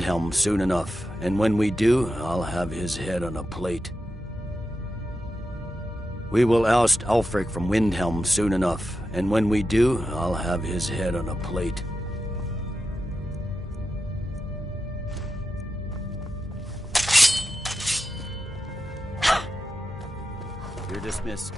Helm soon enough, and when we do, I'll have his head on a plate. We will oust Ulfric from Windhelm soon enough, and when we do, I'll have his head on a plate. You're dismissed.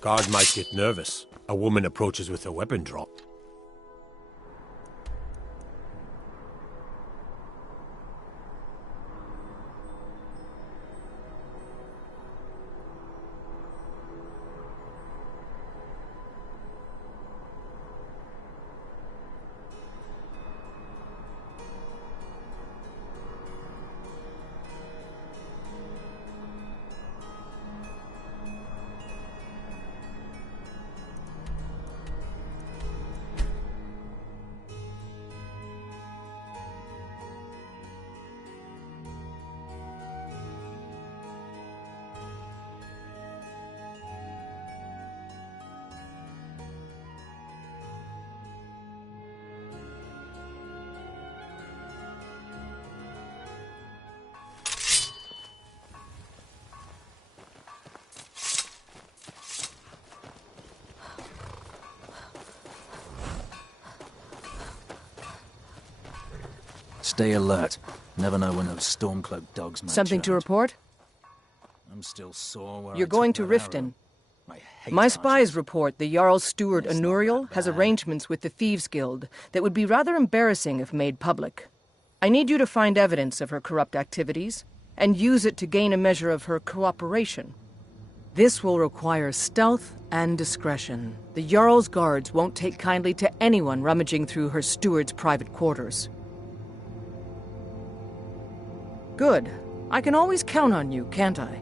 Guard might get nervous. A woman approaches with a weapon drawn. Stay alert. Never know when those storm-cloaked dogs might Something to turn. report? I'm still sore where You're I going took to that Riften. arrow. I hate My archers. spies report the Jarl's steward It's not Anuriel that has bad. arrangements with the Thieves' Guild that would be rather embarrassing if made public. I need you to find evidence of her corrupt activities and use it to gain a measure of her cooperation. This will require stealth and discretion. The Jarl's guards won't take kindly to anyone rummaging through her steward's private quarters. Good. I can always count on you, can't I?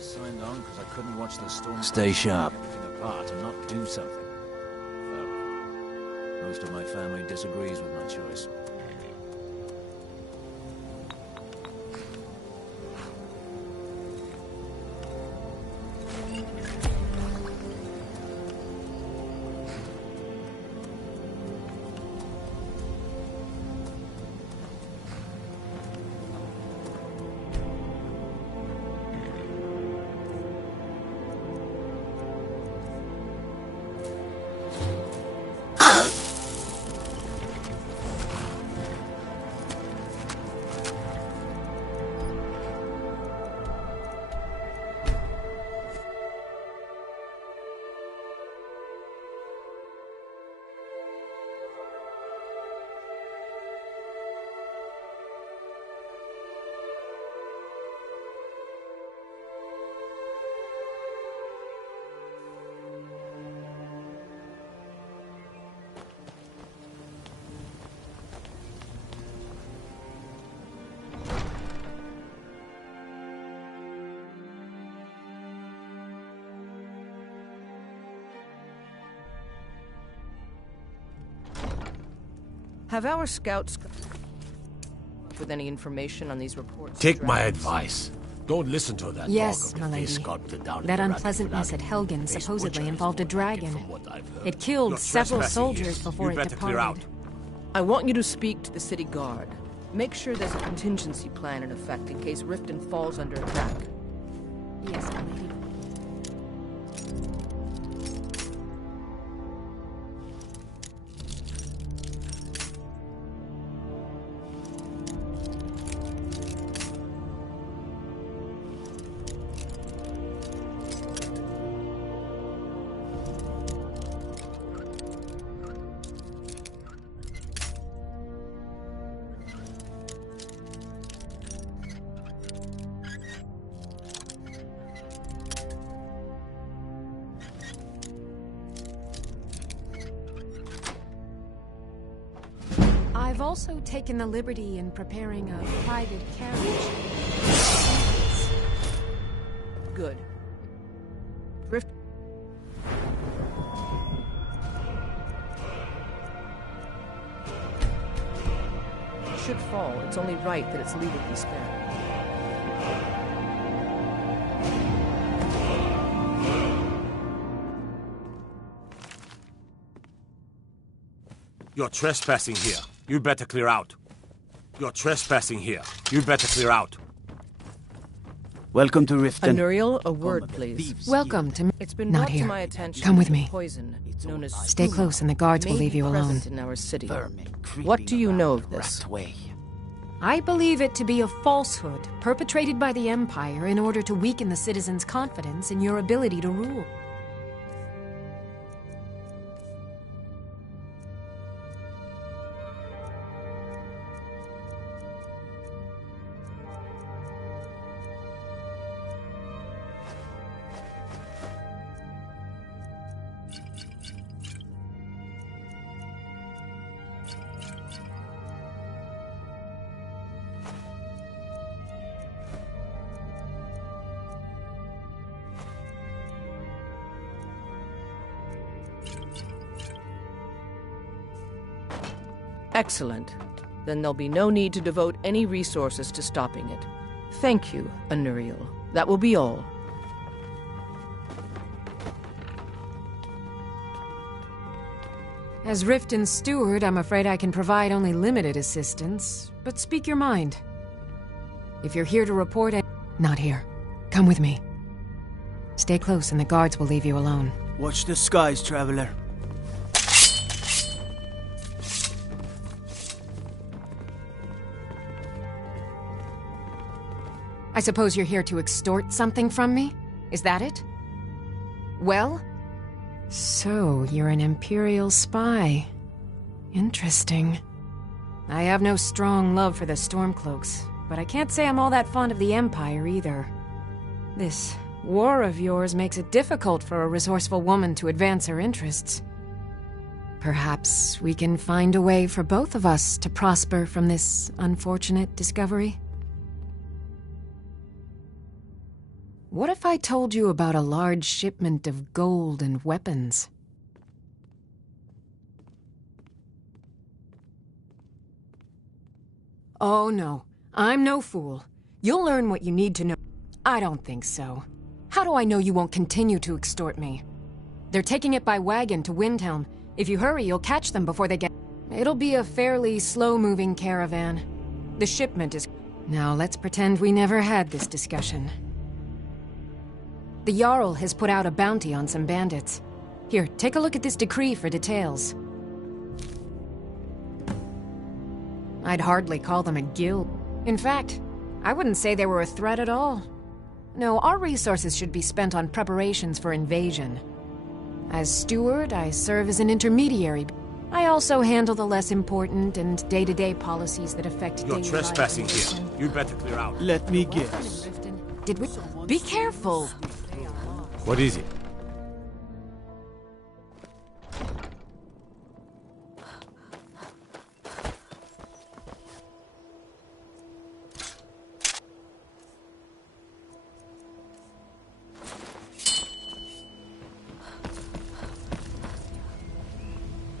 Signed on because I couldn't watch the storm. Stay sharp. Everything apart and not do something. Though most of my family disagrees with my choice. Have our scouts with any information on these reports? Take my advice. Don't listen to that Yes, talk my of the lady. face sculpted down in That the rabbit unpleasantness without at Helgen face supposedly butcher is involved a more like it dragon. from what I've heard. It killed You're several trespassing soldiers here. before You it better clear out. departed. I want you to speak to the city guard. Make sure there's a contingency plan in effect in case Riften falls under attack. Yes, my lady. I've also taken the liberty in preparing a private carriage. Good. Drift. It should fall. It's only right that its leader be spared. You're trespassing here. You'd better clear out. You're trespassing here. You'd better clear out. Welcome to Riften. Anuriel, a word, please. Welcome to... It's been Not brought here. to my attention Come with that me. poison known as Stay close and the guards will may leave be you alone. present in our city. What do you know of this? I believe it to be a falsehood perpetrated by the Empire in order to weaken the citizens' confidence in your ability to rule. Excellent. Then there'll be no need to devote any resources to stopping it. Thank you, Anuriel. That will be all. As Riften's steward, I'm afraid I can provide only limited assistance, but speak your mind. If you're here to report it... Not here. Come with me. Stay close and the guards will leave you alone. Watch the skies, traveler. I suppose you're here to extort something from me? Is that it? Well? So, you're an Imperial spy. Interesting. I have no strong love for the Stormcloaks, but I can't say I'm all that fond of the Empire either. This war of yours makes it difficult for a resourceful woman to advance her interests. Perhaps we can find a way for both of us to prosper from this unfortunate discovery? What if I told you about a large shipment of gold and weapons? Oh no, I'm no fool. You'll learn what you need to know. I don't think so. How do I know you won't continue to extort me? They're taking it by wagon to Windhelm. If you hurry, you'll catch them before they get... It'll be a fairly slow-moving caravan. The shipment is... Now let's pretend we never had this discussion. The Jarl has put out a bounty on some bandits. Here, take a look at this decree for details. I'd hardly call them a guild. In fact, I wouldn't say they were a threat at all. No, our resources should be spent on preparations for invasion. As steward, I serve as an intermediary. I also handle the less important and day-to-day policies that affect daily life. You're trespassing here. You'd better clear out. Let me guess. Did we... Be careful! What is it?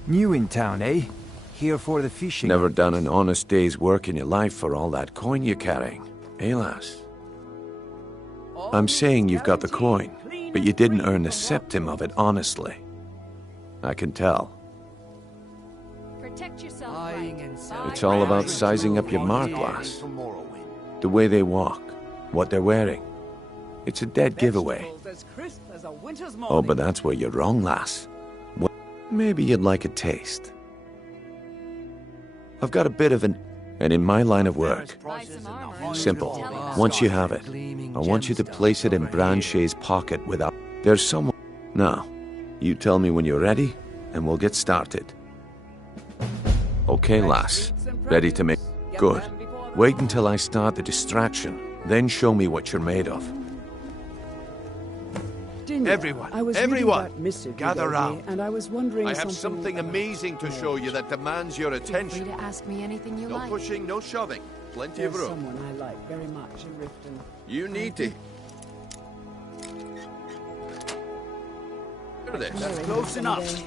New in town, eh? Here for the fishing. Never done an honest day's work in your life for all that coin you're carrying, eh, lass? I'm saying you've got the coin, but you didn't earn a septim of it honestly. I can tell. Protect yourself, right? It's all about sizing up your mark, lass. The way they walk, what they're wearing. It's a dead giveaway. Oh, but that's where you're wrong, lass. Well, maybe you'd like a taste. I've got a bit of an... And in my line of work, simple. Once you have it, I want you to place it in Branche's pocket without... There's someone... Now, you tell me when you're ready, and we'll get started. Okay, lass. Ready to make... Good. Wait until I start the distraction, then show me what you're made of. Everyone, I was everyone, reading that missive gather you gave me, round. and I was wondering I have something amazing to show you that demands your Feel free attention. to ask me anything you No like. pushing, no shoving. Plenty There's of room. someone I like very much in Riften. You need to hear this. That's Close enough.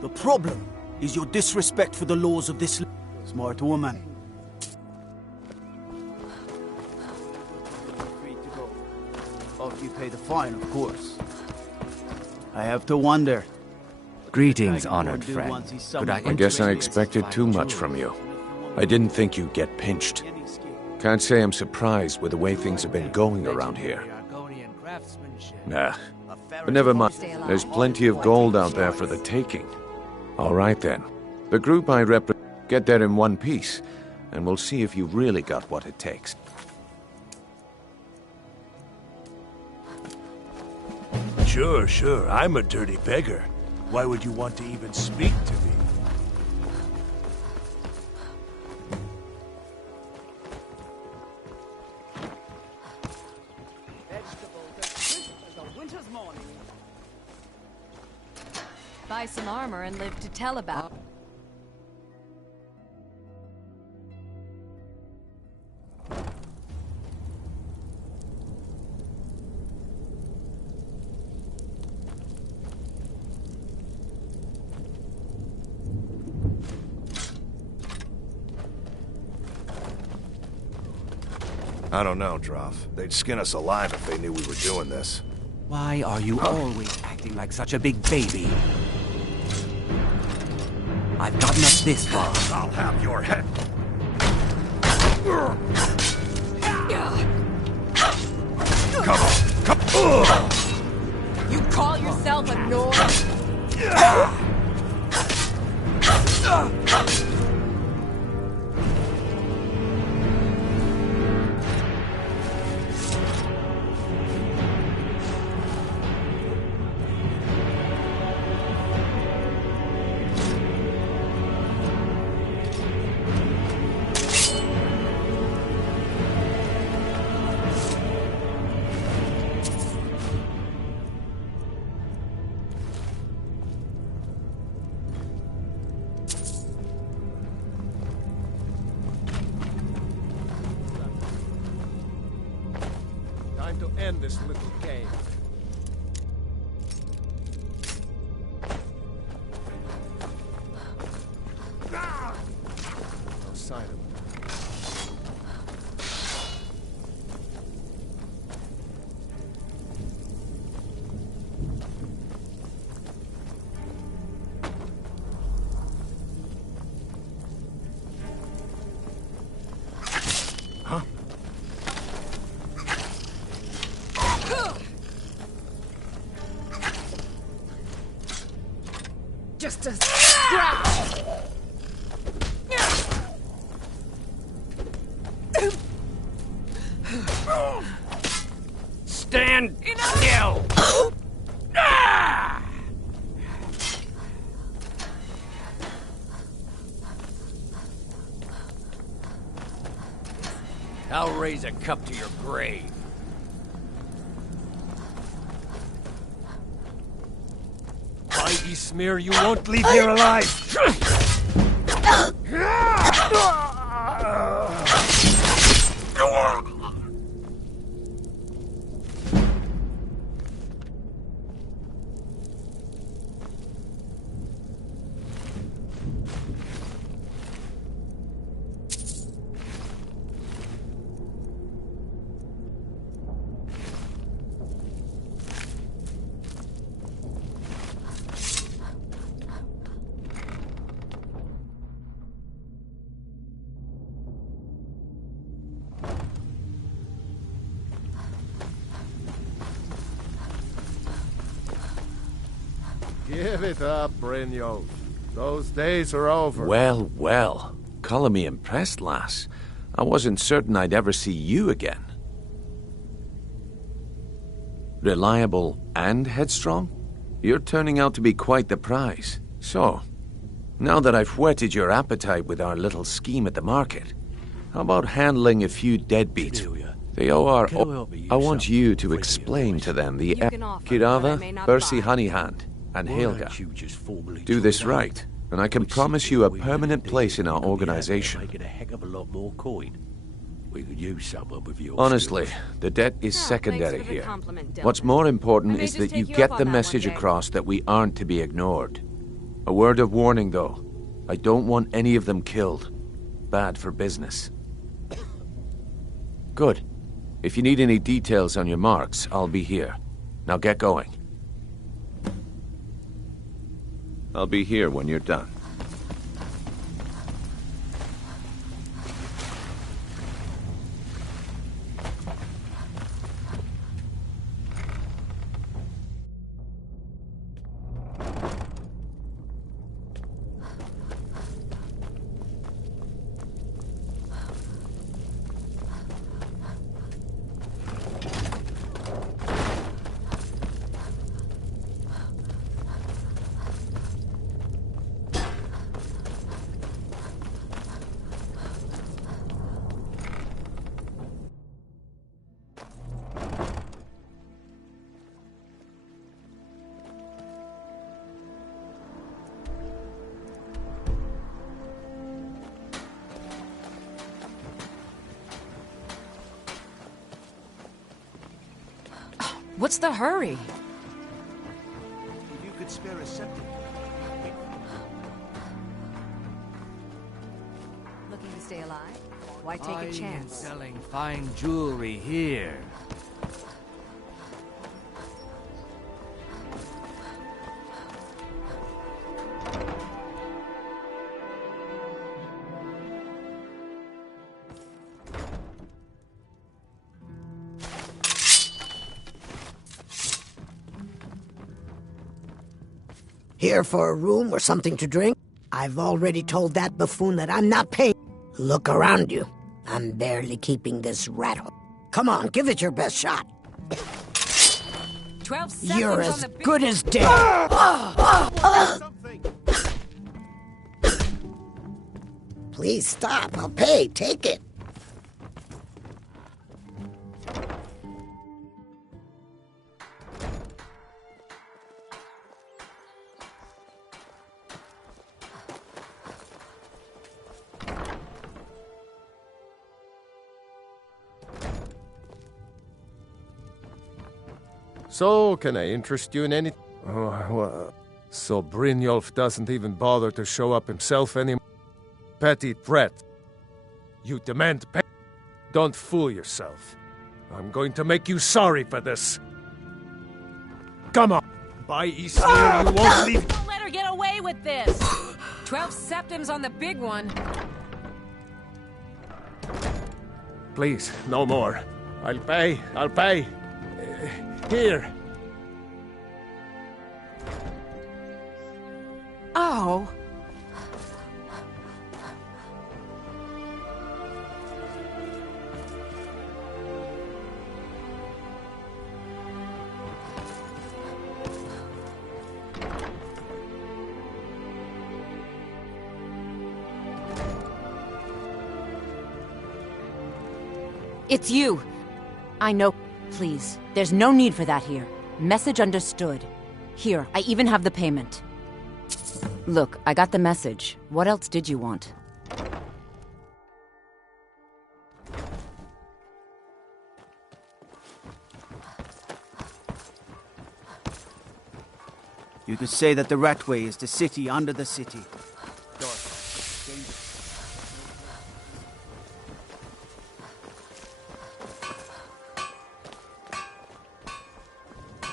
The problem is your disrespect for the laws of this smart woman. Free to go. After you pay the fine, of course. I have to wonder. Greetings, honored friend. Could I guess I expected too much from you. I didn't think you'd get pinched. Can't say I'm surprised with the way things have been going around here. Nah, but never mind. There's plenty of gold out there for the taking. All right then. The group I represent, get there in one piece, and we'll see if you really got what it takes. Sure. I'm a dirty beggar. Why would you want to even speak to me? Buy some armor and live to tell about. I don't know, Droff. They'd skin us alive if they knew we were doing this. Why are you always acting like such a big baby? I've gotten us this far. I'll have your head. Come on. You call yourself a Nord? Time to end this little game. No sign of him. Just a scratch! Stand still! I'll raise a cup to your grave. By Ysmir, you won't leave here alive! Give it up, Brynjolf. Those days are over. Well. Color me impressed, lass. I wasn't certain I'd ever see you again. Reliable and headstrong? You're turning out to be quite the prize. So, now that I've whetted your appetite with our little scheme at the market, how about handling a few deadbeats? They are. Can I help you I want something you to quickly, explain to them the You can offer, but I Kirava, may not Percy buy. Honeyhand, and Why Helga. don't you just formally Do join this up? right, and I can We'd promise see you a what we permanent can place do. in our We'd be out there organization. making a heck of a lot more coin. We could use someone with your Honestly, skills. the debt is Oh, secondary thanks for the here. compliment, Delvin. What's more I important may is just that you take you get up the on that message one day. across that we aren't to be ignored. A word of warning, though. I don't want any of them killed. Bad for business. Good. If you need any details on your marks, I'll be here. Now get going. I'll be here when you're done. What's the hurry? If you could spare a second. Looking to stay alive? Why take a chance? Selling fine jewelry here. Here for a room or something to drink? I've already told that buffoon that I'm not paying. Look around you. I'm barely keeping this rat hole. Come on, give it your best shot. 12 seconds You're on as the big good as dead. Please stop. I'll pay. Take it. So, can I interest you in any... Oh, well, so Brynjolf doesn't even bother to show up himself anymore? Petty threat. You demand pay. Don't fool yourself. I'm going to make you sorry for this. Come on. By Eastmere, you won't leave... Don't let her get away with this! 12 septims on the big one. Please, no more. I'll pay. I'll pay. Here. Oh. It's you. I know. Please, there's no need for that here. Message understood. Here, I even have the payment. Look, I got the message. What else did you want? You could say that the Ratway is the city under the city.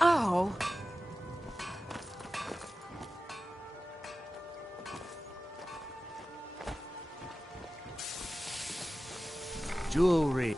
Oh. Jewelry.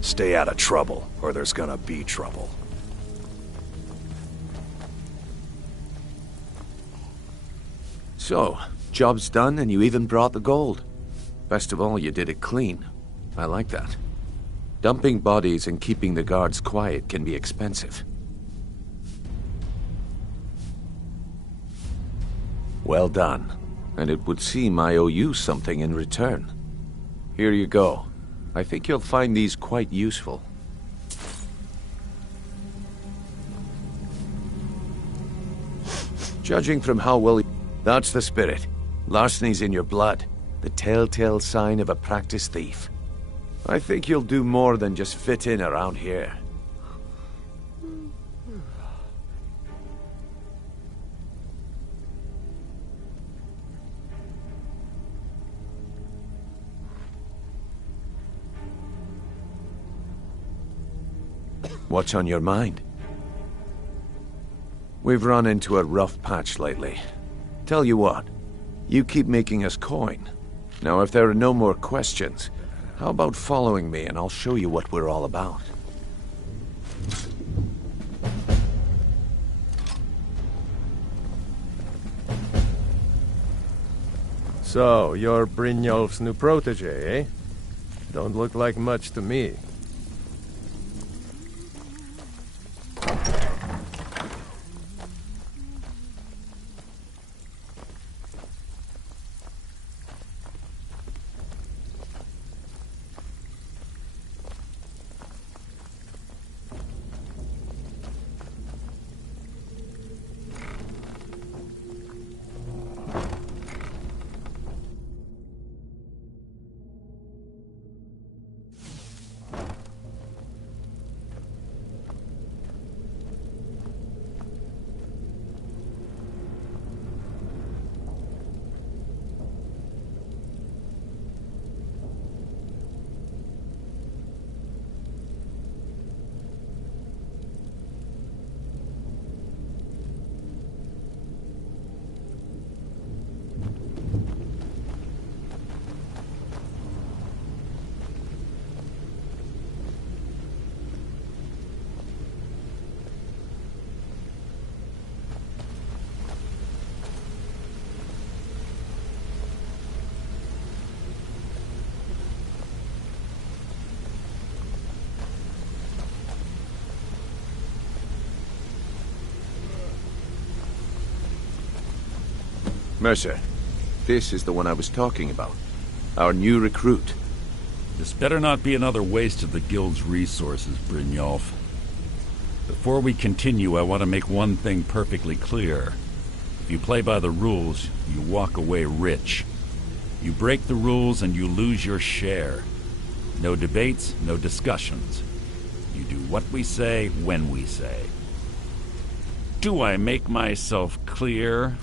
Stay out of trouble, or there's gonna be trouble. So, job's done and you even brought the gold. Best of all, you did it clean. I like that. Dumping bodies and keeping the guards quiet can be expensive. Well done. And it would seem I owe you something in return. Here you go. I think you'll find these quite useful. Judging from how well... That's the spirit. Larceny's in your blood. The telltale sign of a practiced thief. I think you'll do more than just fit in around here. What's on your mind? We've run into a rough patch lately. Tell you what, you keep making us coin. Now, if there are no more questions, how about following me and I'll show you what we're all about. So, you're Brynjolf's new protege, eh? Don't look like much to me. Mercer, this is the one I was talking about. Our new recruit. This better not be another waste of the Guild's resources, Brynjolf. Before we continue, I want to make one thing perfectly clear. If you play by the rules, you walk away rich. You break the rules and you lose your share. No debates, no discussions. You do what we say, when we say. Do I make myself clear?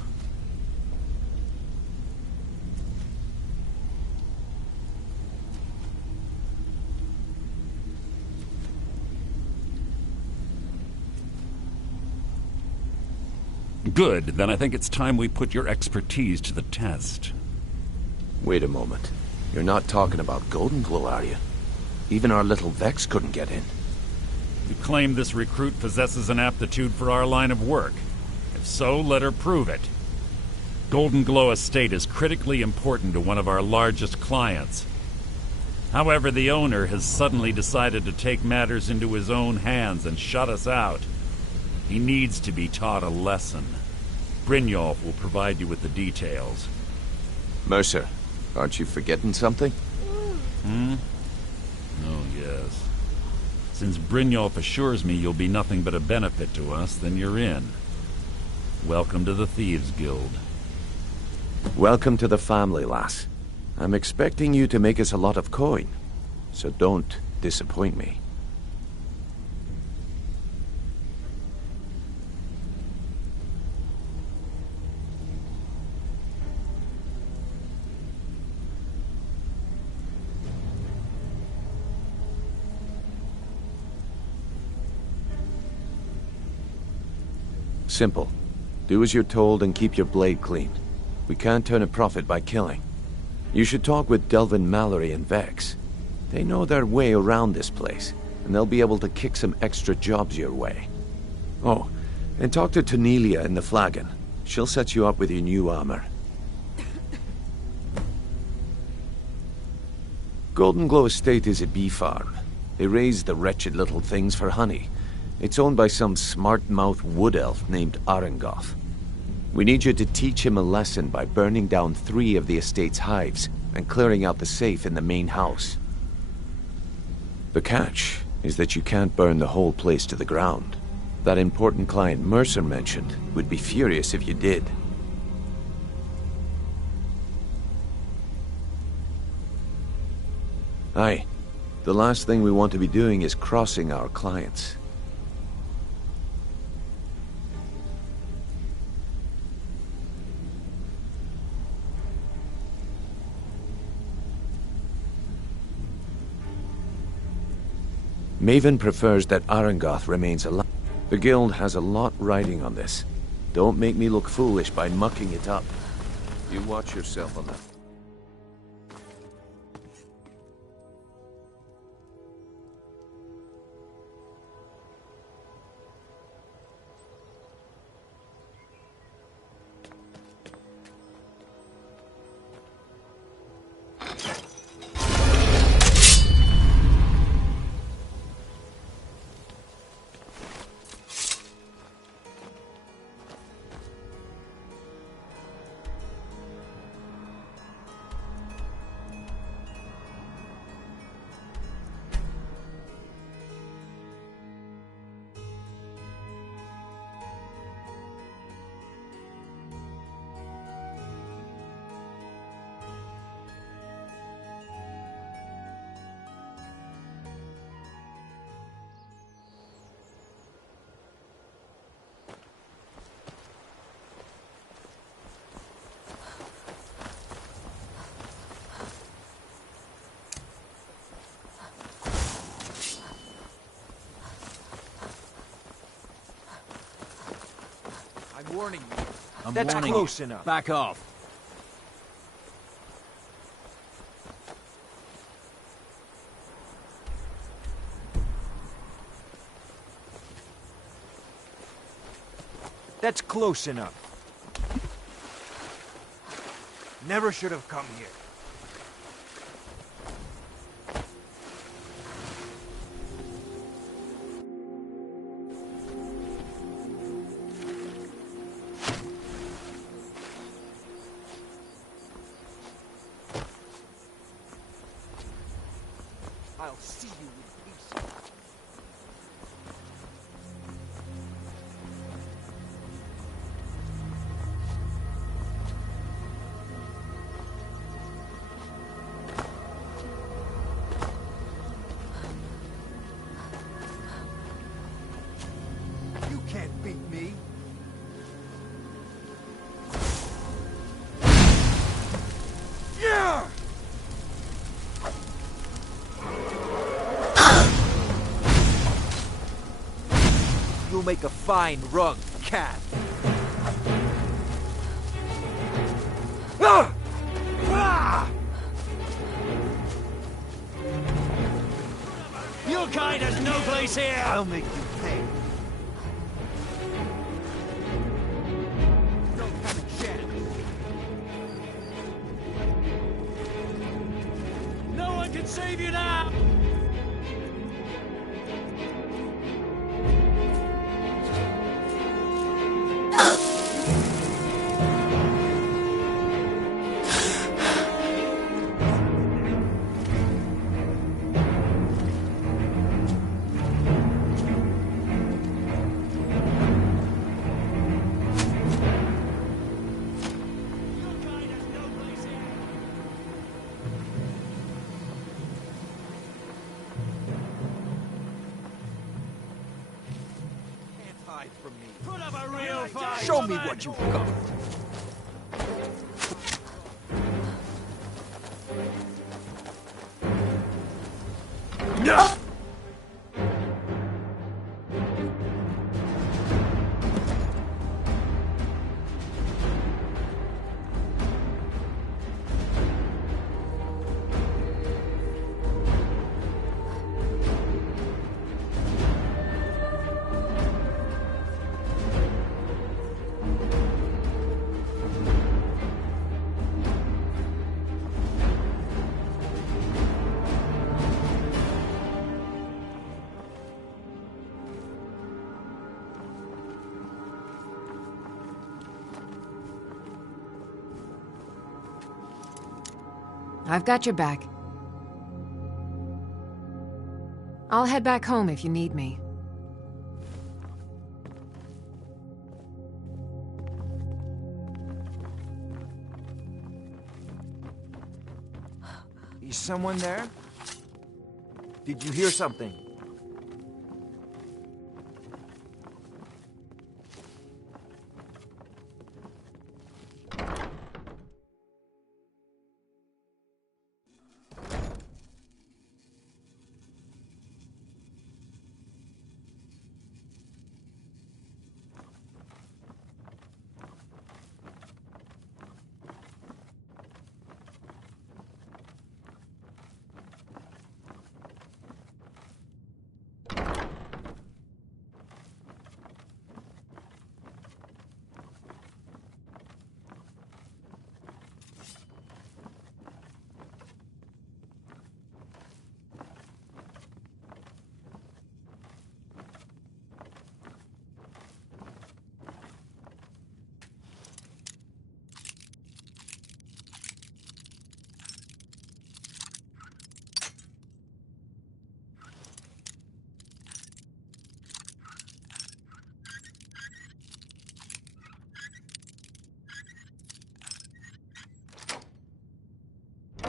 Good, then I think it's time we put your expertise to the test. Wait a moment. You're not talking about Golden Glow, are you? Even our little Vex couldn't get in. You claim this recruit possesses an aptitude for our line of work. If so, let her prove it. Golden Glow Estate is critically important to one of our largest clients. However, the owner has suddenly decided to take matters into his own hands and shut us out. He needs to be taught a lesson. Brynjolf will provide you with the details. Mercer, aren't you forgetting something? Oh, yes. Since Brynjolf assures me you'll be nothing but a benefit to us, then you're in. Welcome to the Thieves Guild. Welcome to the family, lass. I'm expecting you to make us a lot of coin, so don't disappoint me. Simple. Do as you're told and keep your blade clean. We can't turn a profit by killing. You should talk with Delvin Mallory and Vex. They know their way around this place, and they'll be able to kick some extra jobs your way. Oh, and talk to Tanelia in the Flagon. She'll set you up with your new armor. Golden Glow Estate is a bee farm. They raise the wretched little things for honey. It's owned by some smart-mouth wood elf named Arengoth. We need you to teach him a lesson by burning down 3 of the estate's hives and clearing out the safe in the main house. The catch is that you can't burn the whole place to the ground. That important client Mercer mentioned would be furious if you did. Aye. The last thing we want to be doing is crossing our clients. Maven prefers that Arengoth remains alive. The guild has a lot riding on this. Don't make me look foolish by mucking it up. You watch yourself on that. I'm warning you. That's close enough. Back off. That's close enough. Never should have come here. I'll see you in pieces. You can't beat me. Yeah! You'll make a fine rug, cat. Ah! Ah! Your kind has no place here! I'll make you pay. Don't have a chance. No one can save you now! Hide from me. Put up a real fight! Show me what you've got. No! I've got your back. I'll head back home if you need me. Is someone there? Did you hear something?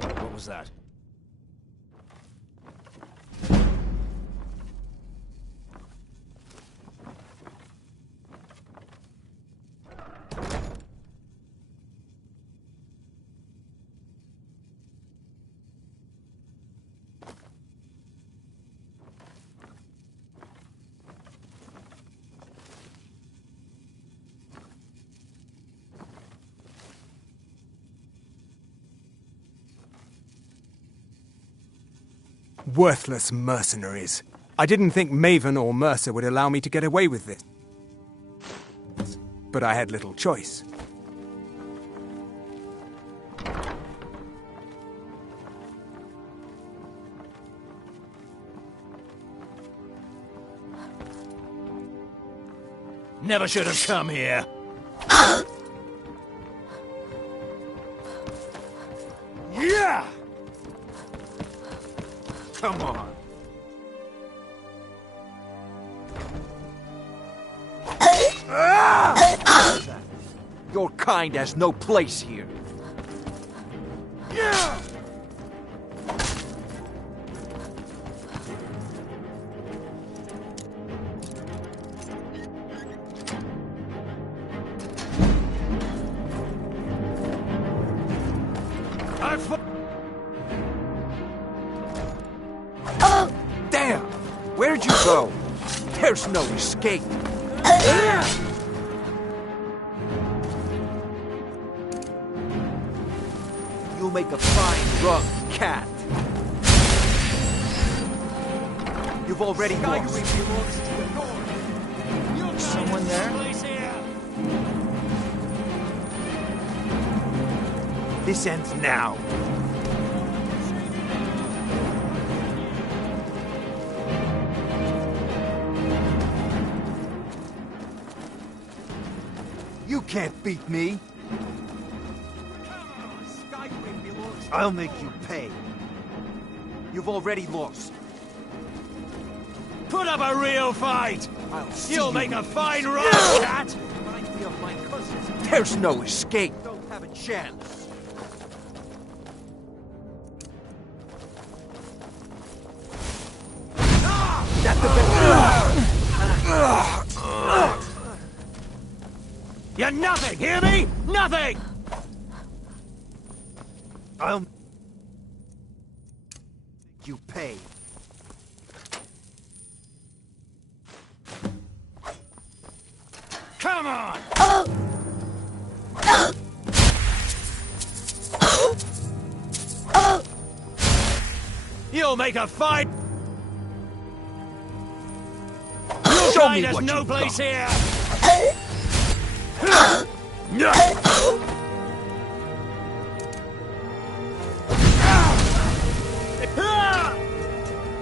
What was that? Worthless mercenaries. I didn't think Maven or Mercer would allow me to get away with this. But I had little choice. Never should have come here. Yeah! Come on. Your kind has no place here. Yeah! Damn! Where'd you go? There's no escape. You'll make a fine drunk cat. You've already lost. Someone there? This ends now. You can't beat me. Skyrim belongs. I'll make you pay. You've already lost. Put up a real fight! You'll make a fine run, cat! Remind me of my cousins. There's no escape. Don't have a chance. That's the best. You're nothing, hear me? Nothing! I'll make you pay. Come on! You'll make a fight! Your Show kind me has what no you've place got. here!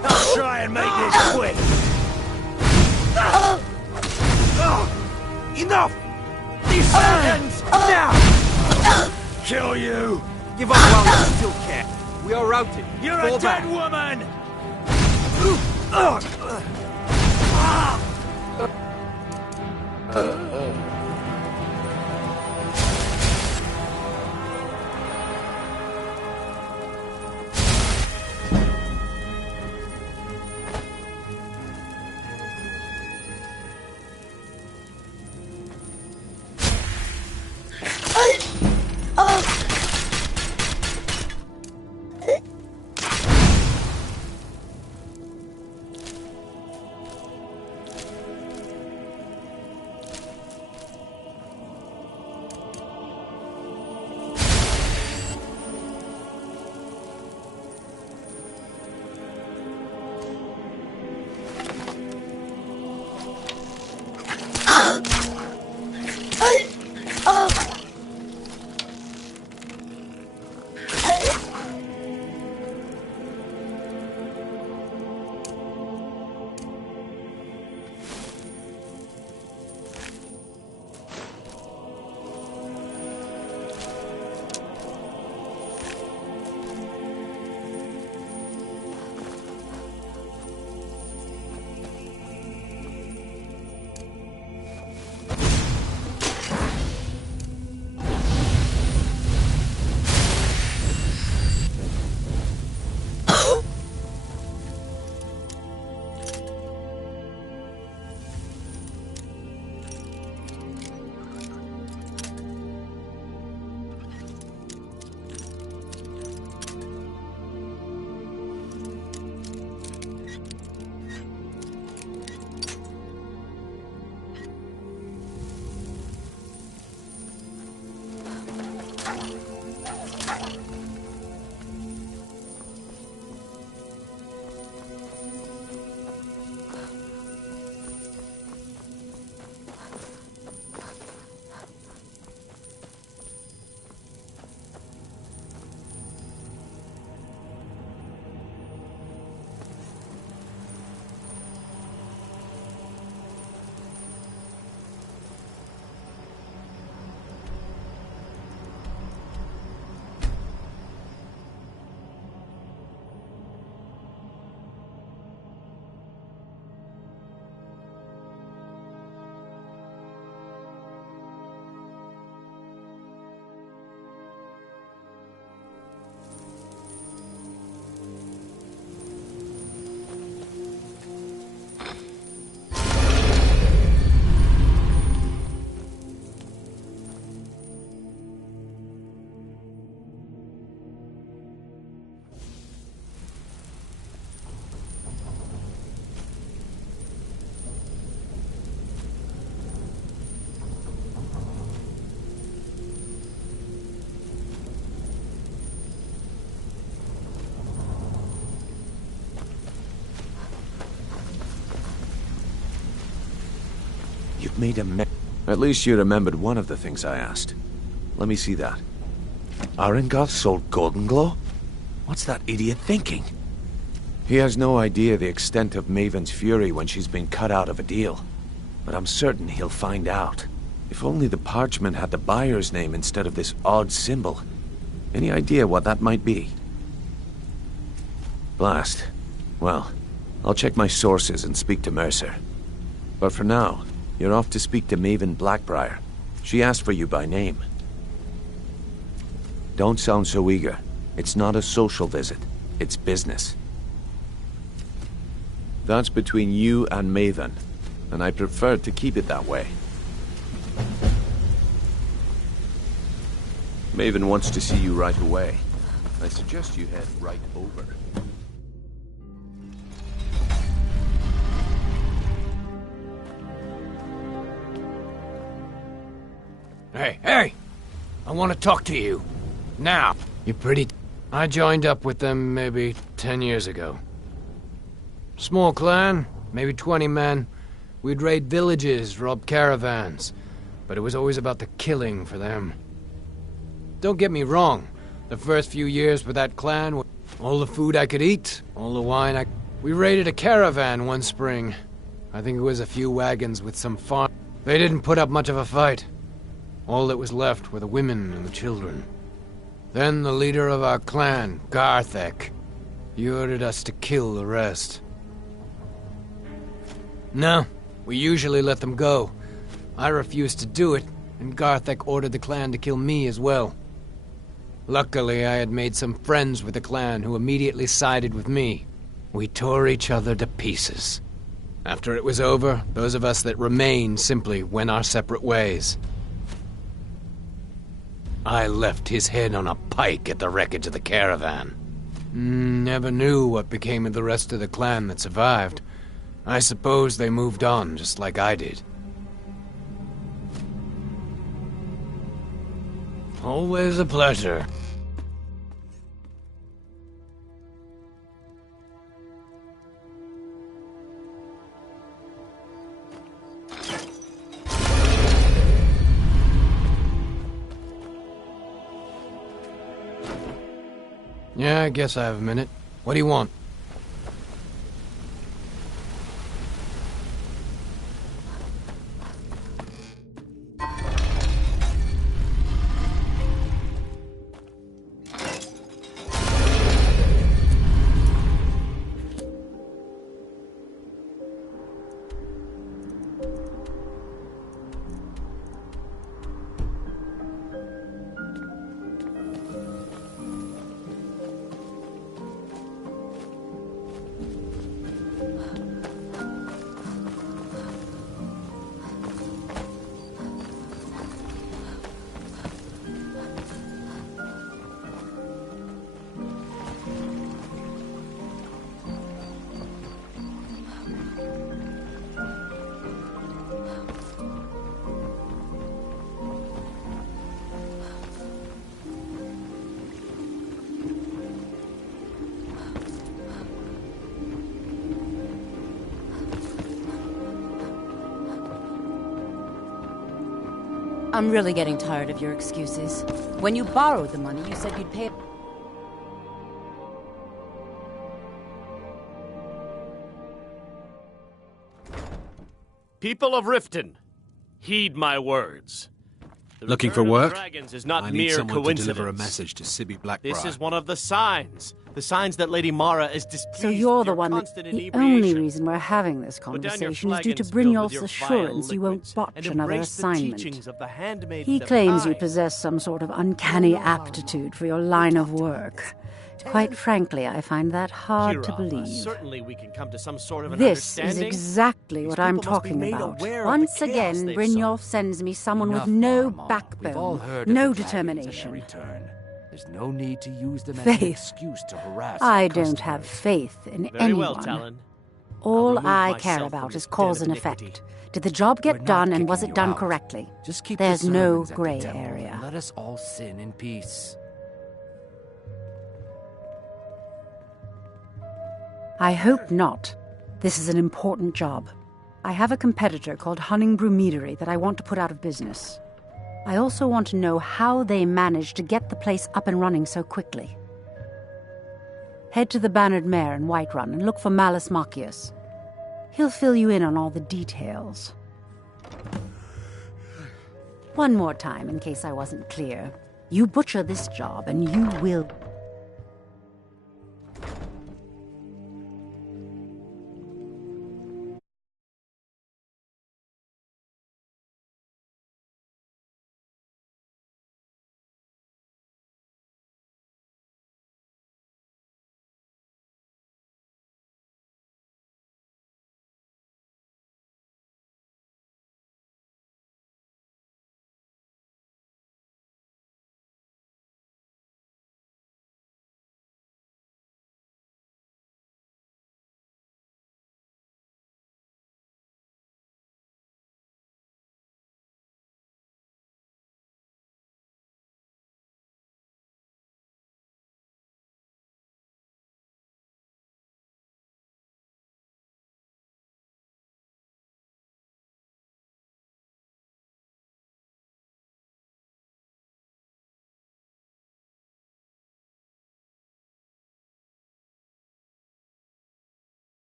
I'll try and make this quick! Enough! This ends now! Kill you! Give up while you still can. We are routed. You're Fall a dead back. woman! You've made At least you remembered one of the things I asked. Let me see that. Arengoth sold Golden Glow? What's that idiot thinking? He has no idea the extent of Maven's fury when she's been cut out of a deal. But I'm certain he'll find out. If only the parchment had the buyer's name instead of this odd symbol. Any idea what that might be? Blast. Well, I'll check my sources and speak to Mercer. But for now, you're off to speak to Maven Blackbriar. She asked for you by name. Don't sound so eager. It's not a social visit. It's business. That's between you and Maven, and I prefer to keep it that way. Maven wants to see you right away. I suggest you head right over. Hey! I want to talk to you. Now. You're pretty... I joined up with them maybe 10 years ago. Small clan, maybe 20 men. We'd raid villages, rob caravans. But it was always about the killing for them. Don't get me wrong. The first few years with that clan were all the food I could eat, all the wine We raided a caravan one spring. I think it was a few wagons with some farm. They didn't put up much of a fight. All that was left were the women and the children. Then the leader of our clan, Garthek, he ordered us to kill the rest. No, we usually let them go. I refused to do it, and Garthek ordered the clan to kill me as well. Luckily, I had made some friends with the clan who immediately sided with me. We tore each other to pieces. After it was over, those of us that remained simply went our separate ways. I left his head on a pike at the wreckage of the caravan. Never knew what became of the rest of the clan that survived. I suppose they moved on, just like I did. Always a pleasure. Yeah, I guess I have a minute. What do you want? I'm really getting tired of your excuses. When you borrowed the money, you said you'd pay it. People of Riften, heed my words. The Looking for return of work? the dragons is not I need mere someone to coincidence. deliver a message to Sibby Blackbriar. This is one of the signs. The signs that Lady Mara is displeased. So you're with the your one that... constant The inebriation. only reason we're having this Put down your conversation is due to flagons filled with Brynjolf's your assurance vile you won't liquids, botch and another embrace the assignment. teachings of the handmaid He that claims you I- possess some sort of uncanny aptitude for your line of work. Quite frankly, I find that hard to Kira, believe. certainly we can come to some sort of an This is understanding. exactly These what I'm people must be talking made about. aware of the Once chaos again, they've Brynjolf sends me someone with no backbone, no determination. There's no need to use them as Faith. an excuse to harass I your don't have customers. faith in Very well, anyone. Talon. All remove I myself care from about this is cause den and of iniquity. effect. Did the job We're get not done, and was kicking it you done out. correctly? Just keep There's the no sermons at the gray temple, area. and let us all sin in peace. I hope not. This is an important job. I have a competitor called Hunningbrew Meadery that I want to put out of business. I also want to know how they managed to get the place up and running so quickly. Head to the Bannered Mare in Whiterun and look for Malus Machius. He'll fill you in on all the details. One more time, in case I wasn't clear. You butcher this job, and you will...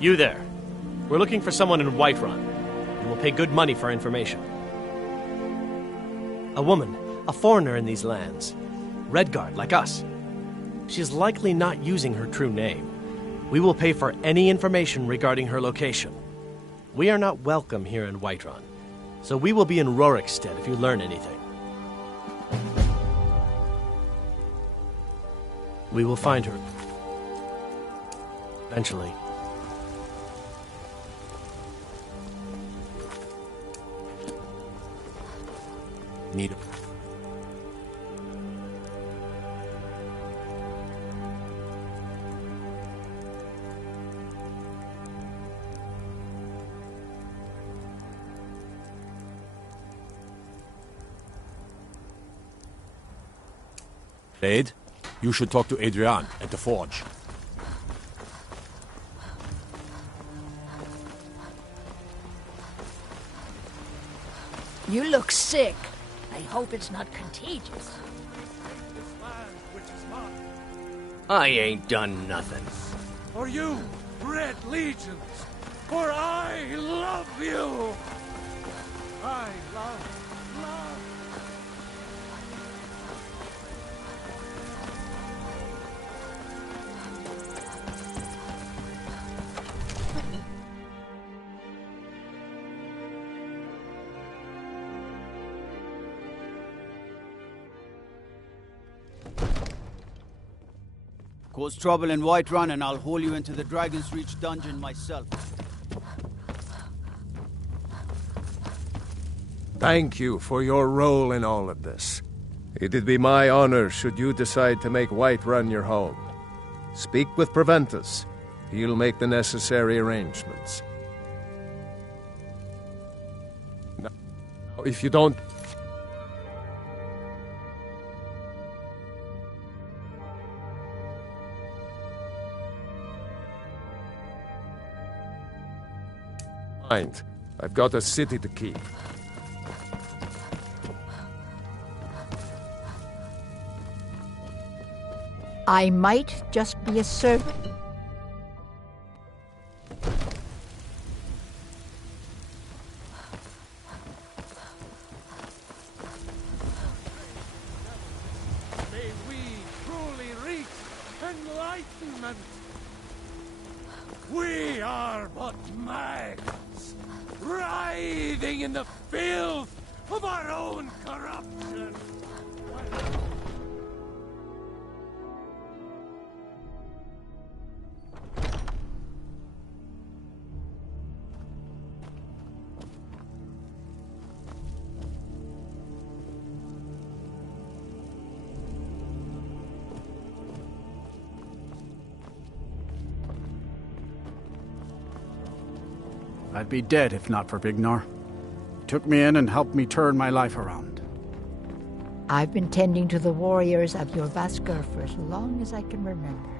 You there. We're looking for someone in Whiterun. And we'll pay good money for information. A woman, a foreigner in these lands. Redguard, like us. She's likely not using her true name. We will pay for any information regarding her location. We are not welcome here in Whiterun, so we will be in Rorikstead if you learn anything. We will find her. Eventually. Need a... Blade, you should talk to Adrian at the forge. You look sick. I hope it's not contagious. I ain't done nothing. For you, Red Legions, for I love you! I love. Cause trouble in Whiterun and I'll haul you into the Dragon's Reach dungeon myself. Thank you for your role in all of this. It'd be my honor should you decide to make Whiterun your home. Speak with Preventus. He'll make the necessary arrangements. Now, if you don't... mind, I've got a city to keep. I might just be a servant. May we truly reach enlightenment. We are but maggots, writhing in the filth of our own corruption. I'd be dead if not for Vignar. He took me in and helped me turn my life around. I've been tending to the warriors of your Vaskr for as long as I can remember.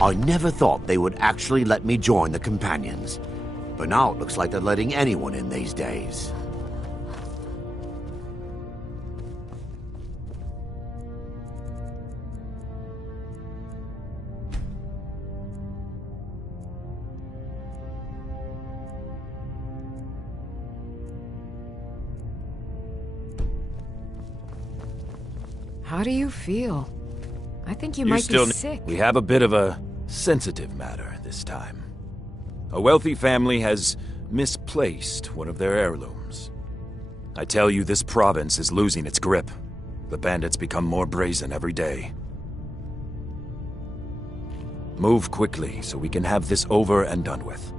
I never thought they would actually let me join the Companions. But now it looks like they're letting anyone in these days. How do you feel? I think you might be sick. We have a bit of a sensitive matter this time. A wealthy family has misplaced one of their heirlooms. I tell you, this province is losing its grip. The bandits become more brazen every day. Move quickly so we can have this over and done with.